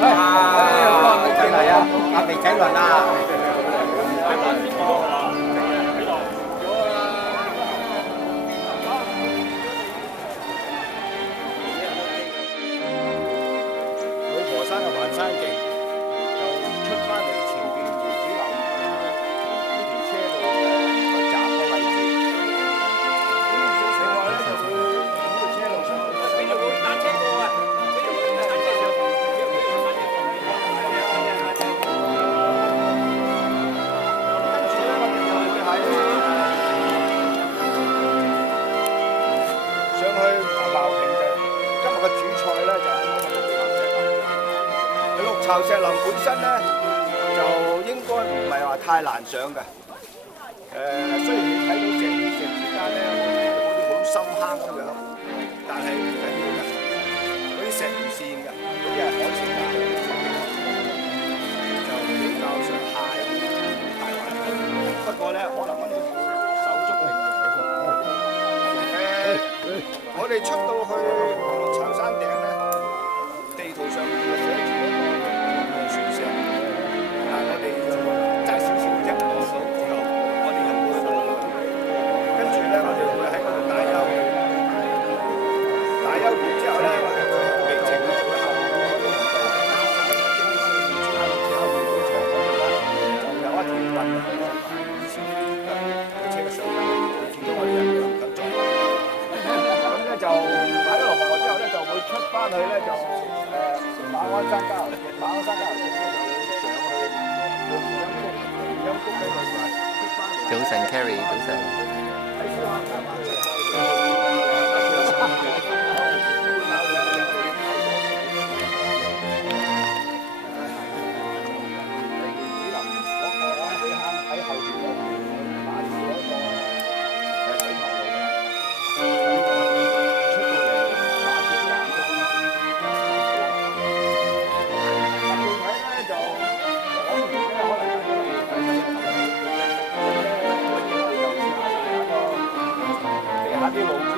好耐冇見嚟啊！阿肥仔輪啊！女婆山嘅環山徑就出翻嚟前邊梅子林呢條車路個站嘅位置。另外咧就會呢條車路上去。呢度會單車過啊！呢度會單車上。上去茅坪就今日嘅主菜咧就係綠巢石林。綠巢石林本身咧就應該唔係話太難上嘅。雖然你睇到石與石之間咧嗰啲好深坑咁樣，但係唔緊要嘅。嗰啲石唔跣嘅，嗰啲係海蝕岩，就比較上太滑。不過咧，可能我哋手足力。我哋出到去綠巢山頂咧，地圖上面就寫住嗰個船石，但係我哋就揸少少啫，過到之後，我哋又會去到。跟住咧，我哋會喺嗰度大休。大休完之後咧，我哋未程就會行到嗰度。有一條運動以前嘅車嘅上面，見到我哋人咁做。就喺度落河之後咧，就會出翻去咧，就馬鞍山郊遊嘅馬鞍山郊遊嘅車就會上去陽谷嗰度出翻嚟。早晨 ，Carrie， 早晨。啲路標。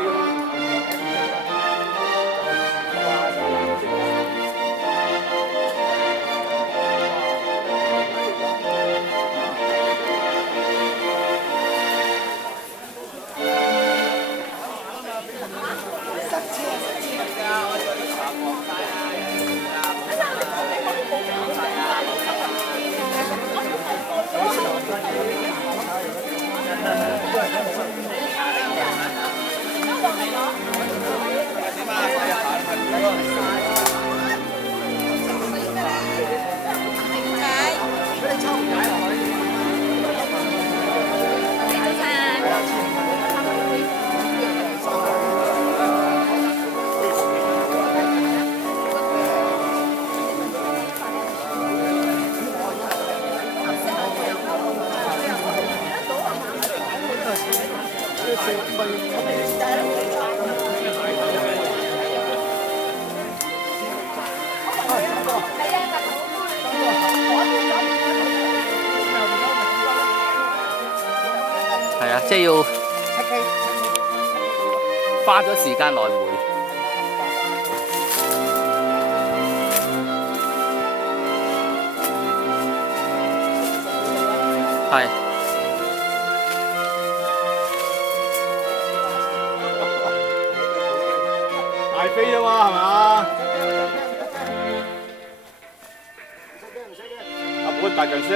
係啊，即係要花咗時間來回。係。大飛啊嘛，係嘛？阿本大強星。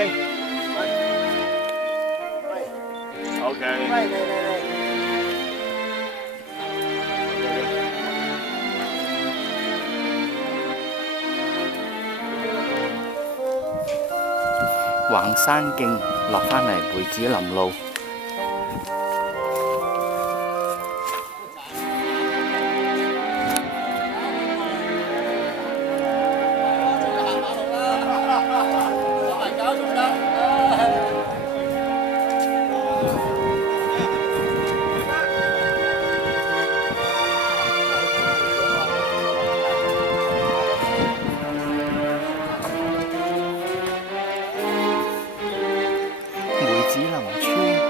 OK。橫山徑落返嚟梅子林路。梅子林村。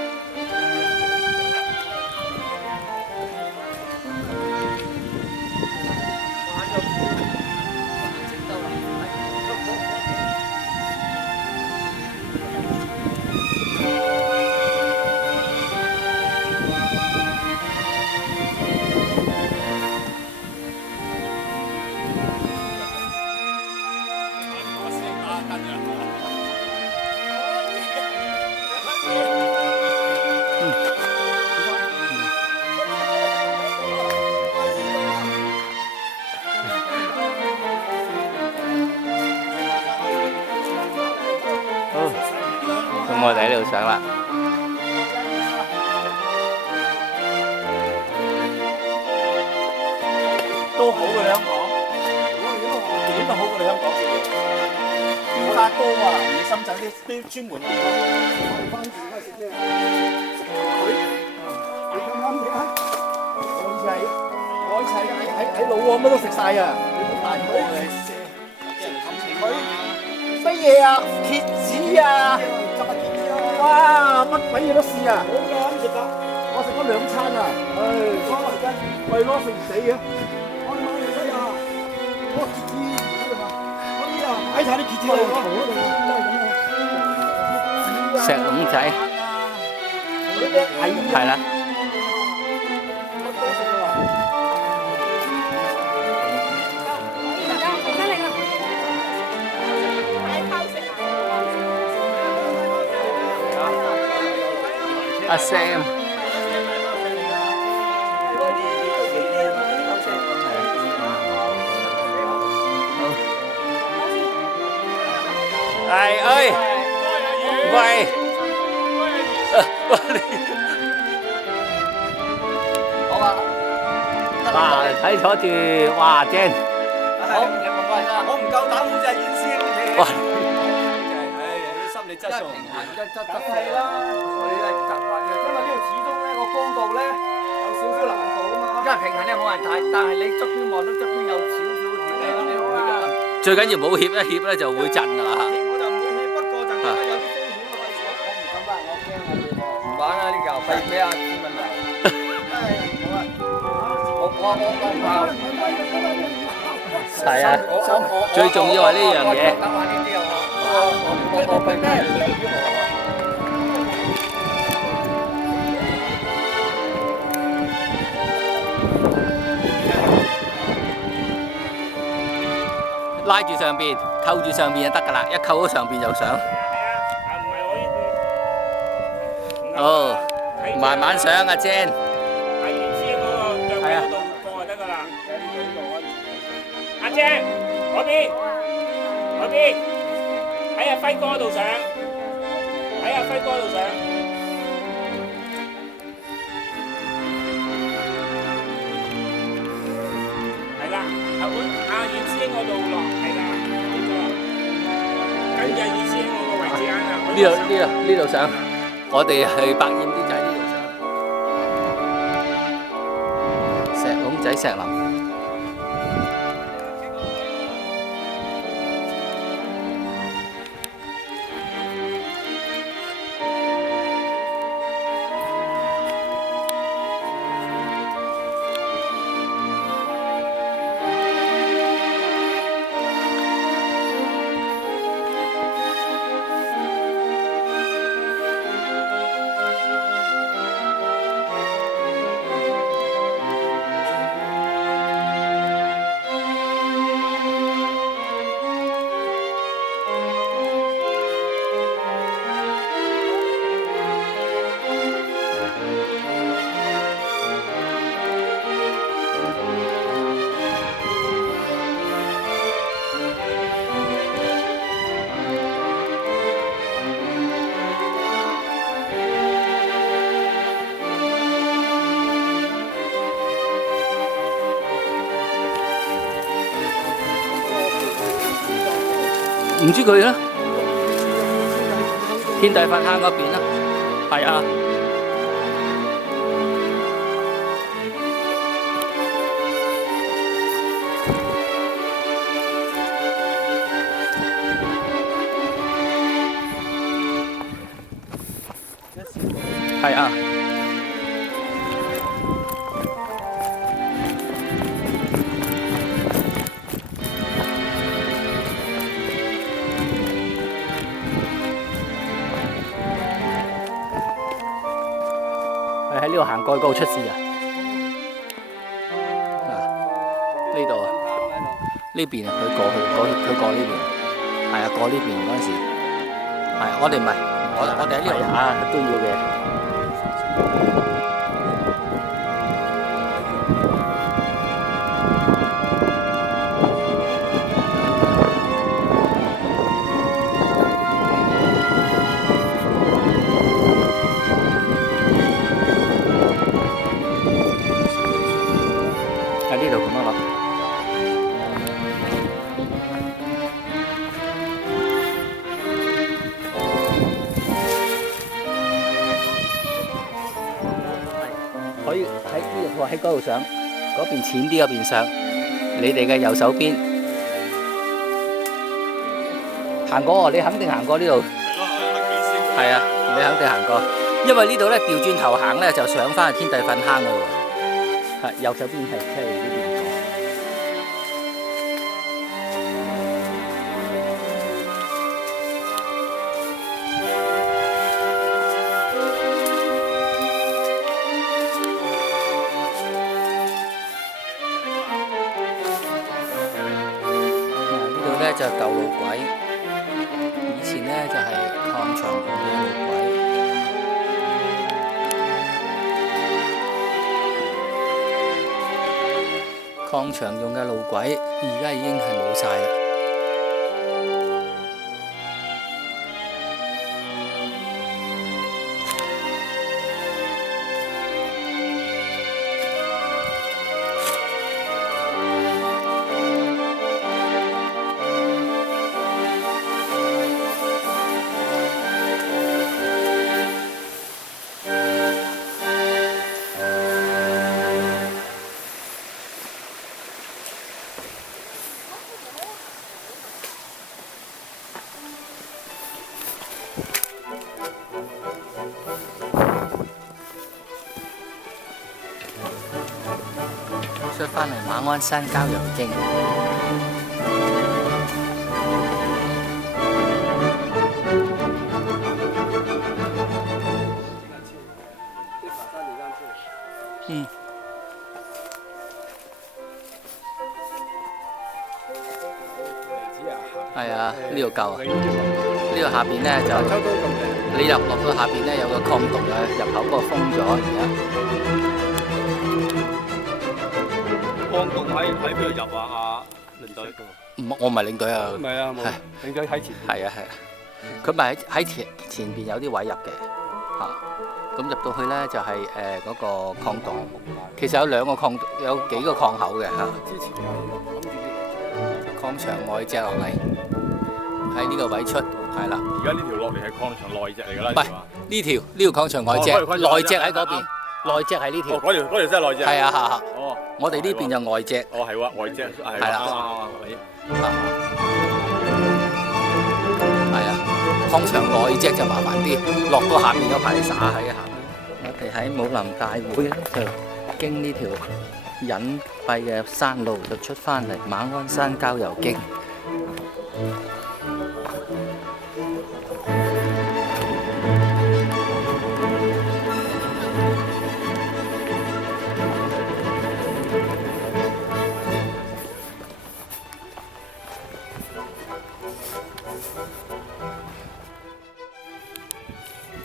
好，咁我哋喺呢度上啦。都好過你香港，點都好過你香港。好打多啊！你深圳啲專門店。我以前喺老旺乜都食晒啊！佢乜嘢啊？蠍子啊！哇！乜鬼嘢都試啊！好㗎，食㗎。我食咗2餐啊！係咯，食唔死嘅。擺晒啲蠍子落個圖嗰度，石龍仔，係啦。阿 Sam。ơi vậy哇睇坐住哇正我唔夠膽好似阿燕師兄嘅。哇啲心理質素梗係啦，佢係習慣嘅，因為呢度始終咧個高度咧有少少難度啊嘛。因為平衡咧冇人睇，但係你側邊望到側邊有少少條咧，你會㗎。最緊要唔好協一協咧就會震㗎啦。我就唔會協，不過就覺得有啲風險嘅費事。我唔敢玩，我驚我唔玩啊！呢嚿費俾阿市民嚟。我唔怕。係啊，最重要係呢樣嘢。我費咩？拉住上邊，扣住上邊就得㗎啦，一扣咗上邊就上。好，慢慢上啊，Jane。係啊。阿姐，嗰邊，喺阿輝哥度上，係啦，阿袁師兄嗰度落，係啦，冇錯，跟住阿袁師兄嗰個位置啊，呢度上，我哋去百厭啲仔呢度上，石龍仔石林。唔知佢啦，天地佛坑嗰邊啦，係啊。係啊。喺呢度行過去嗰度出事啊！呢度啊，呢邊啊，佢過呢邊。係啊，過呢邊嗰陣時，係我哋唔係，我哋喺呢度啊都要嘅。喺呢度咁樣落。可以喺呢度，喺嗰度上，嗰邊淺啲嗰邊上，你哋嘅右手邊行過，你肯定行過呢度。係啊，你肯定行過，因為呢度咧調轉頭行咧就上翻去天地粉坑嗰度。係右手邊係即係呢邊。呢度咧就舊路軌，以前咧就係礦場用嘅路軌。礦場用嘅路軌，而家已經係冇晒啦。出返嚟馬鞍山郊遊徑。嗯。係啊，呢度夠啊！呢度下邊咧就你落到下邊咧有個礦洞嘅入口，不過封咗而家。礦洞喺邊度入啊？阿領隊？唔，我唔係領隊啊。唔係啊，領隊喺前。係啊係啊，佢咪喺前邊有啲位入嘅嚇。咁入到去咧就係嗰個礦洞，其實有兩個礦，有幾個礦口嘅嚇。之前有諗住呢礦場外隻落嚟，喺呢個位出，係啦。而家呢條落嚟係礦場內隻嚟㗎啦。唔係呢條礦場外隻，內隻喺嗰邊，內隻係呢條。哦，嗰條真係內隻。係啊嚇嚇。哦，我哋呢邊就外隻。哦係喎，外隻係啦。係啊，礦場內隻就麻煩啲，落到下面有排灑喺下面。我哋喺武林大會咧就經呢條隱蔽嘅山路就出返嚟馬鞍山郊遊徑。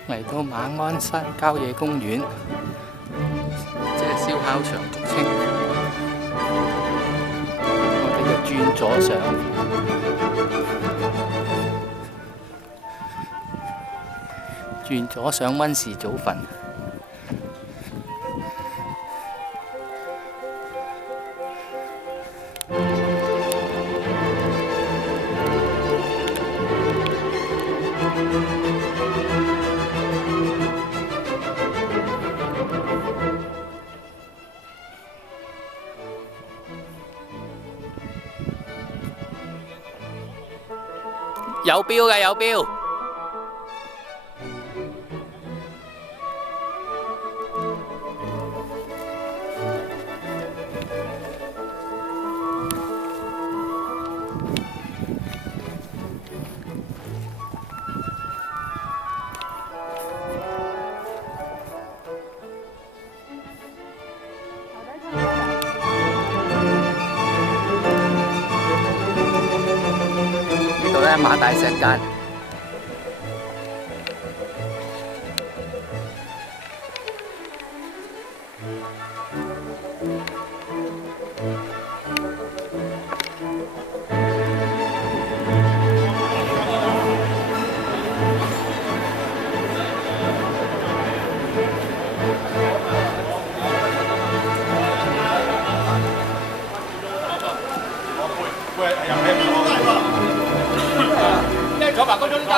嚟到馬鞍山郊野公園，即係燒烤場俗稱。我哋就轉左上，轉左上溫氏祖墳。有標嘅，有標。呢度咧咧馬大石澗。九百個鐘得，得啦，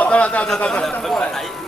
得啦，得啦，得啦。